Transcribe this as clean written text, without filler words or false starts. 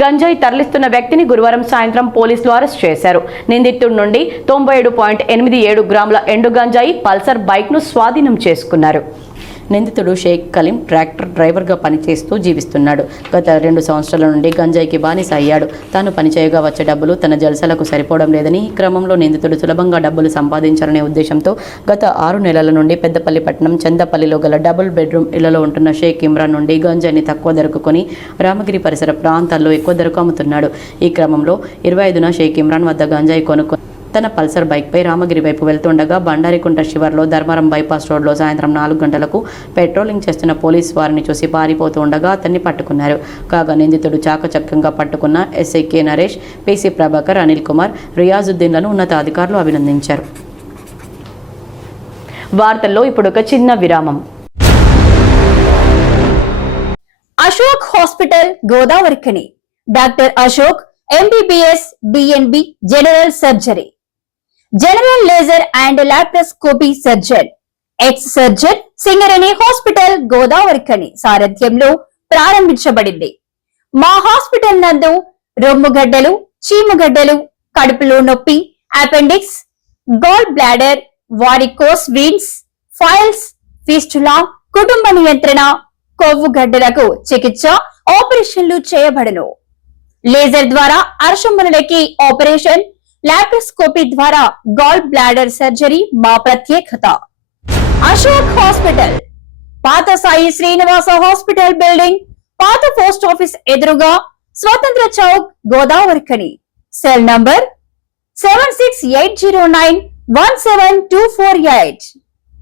గంజాయి తరలిస్తున్న వ్యక్తిని గురువారం సాయంత్రం పోలీసులు అరెస్ట్ చేశారు. నిందితుడి నుండి 97.87 గ్రాముల ఎండు గంజాయి పల్సర్ బైక్ ను స్వాధీనం చేసుకున్నారు. నిందితుడు షేక్ కలీం ట్రాక్టర్ డ్రైవర్గా పనిచేస్తూ జీవిస్తున్నాడు. గత 2 సంవత్సరాల నుండి గంజాయికి బానిస అయ్యాడు. తాను పనిచేయగా వచ్చే డబ్బులు తన జల్సాలకు సరిపోవడం లేదని, ఈ క్రమంలో నిందితుడు సులభంగా డబ్బులు సంపాదించాలనే ఉద్దేశంతో గత 6 నెలల నుండి పెద్దపల్లి పట్టణం చందపల్లిలో గల డబుల్ బెడ్రూమ్ ఇళ్లలో ఉంటున్న షేక్ ఇమ్రాన్ నుండి గంజాయిని తక్కువ ధరకు కొని రామగిరి పరిసర ప్రాంతాల్లో ఎక్కువ ధరకు అమ్ముతున్నాడు. ఈ క్రమంలో 25న షేక్ ఇమ్రాన్ వద్ద గంజాయి కొనుక్కొని తన పల్సర్ బైక్పై రామగిరి వైపు వెళ్తుండగా బండారికుంట శివర్లో ధర్మవరం బైపాస్ రోడ్లో సాయంత్రం 4 గంటలకు పెట్రోలింగ్ చేస్తున్న పోలీసు వారిని చూసి పారిపోతూ ఉండగా అతన్ని పట్టుకున్నారు. కాగా నిందితుడు చాకచక్యంగా పట్టుకున్న SI K Naresh, PC Prabhakar, Anil Kumar, రియాజుద్దీన్లను ఉన్నతాధికారులు అభినందించారు. వార్తల్లో ఇప్పుడు ఒక చిన్న విరామం. Ashok hospital Godavarikhani. Doctor Ashok MBBS DNB general surgery, general laser and laparoscopy surgeon, ex surgeon, Singareni hospital Godavarikhani సారథ్యంలో ప్రారంభించబడింది. మా హాస్పిటల్ నందు రొమ్ముగడ్డలు, చీముగడ్డలు, కడుపులో నొప్పి, appendix, gall bladder, varicose veins, piles, fistula, కుటుంబ నియంత్రణ, కొవ్వు గడ్డలకు చికిత్స, ఆపరేషన్లు చేయబడును. లేజర్ ద్వారా అర్షములకి ఆపరేషన్, లాప్రోస్కోపీ ద్వారా గాల్ బ్లాడర్ సర్జరీ మా ప్రత్యేకత. అశోక్ హాస్పిటల్, పాత సాయి శ్రీనివాస హాస్పిటల్ బిల్డింగ్, పాత పోస్ట్ ఆఫీస్ ఎదురుగా, స్వతంత్ర చౌక్, గోదావరిఖని. Cell number 7680917248.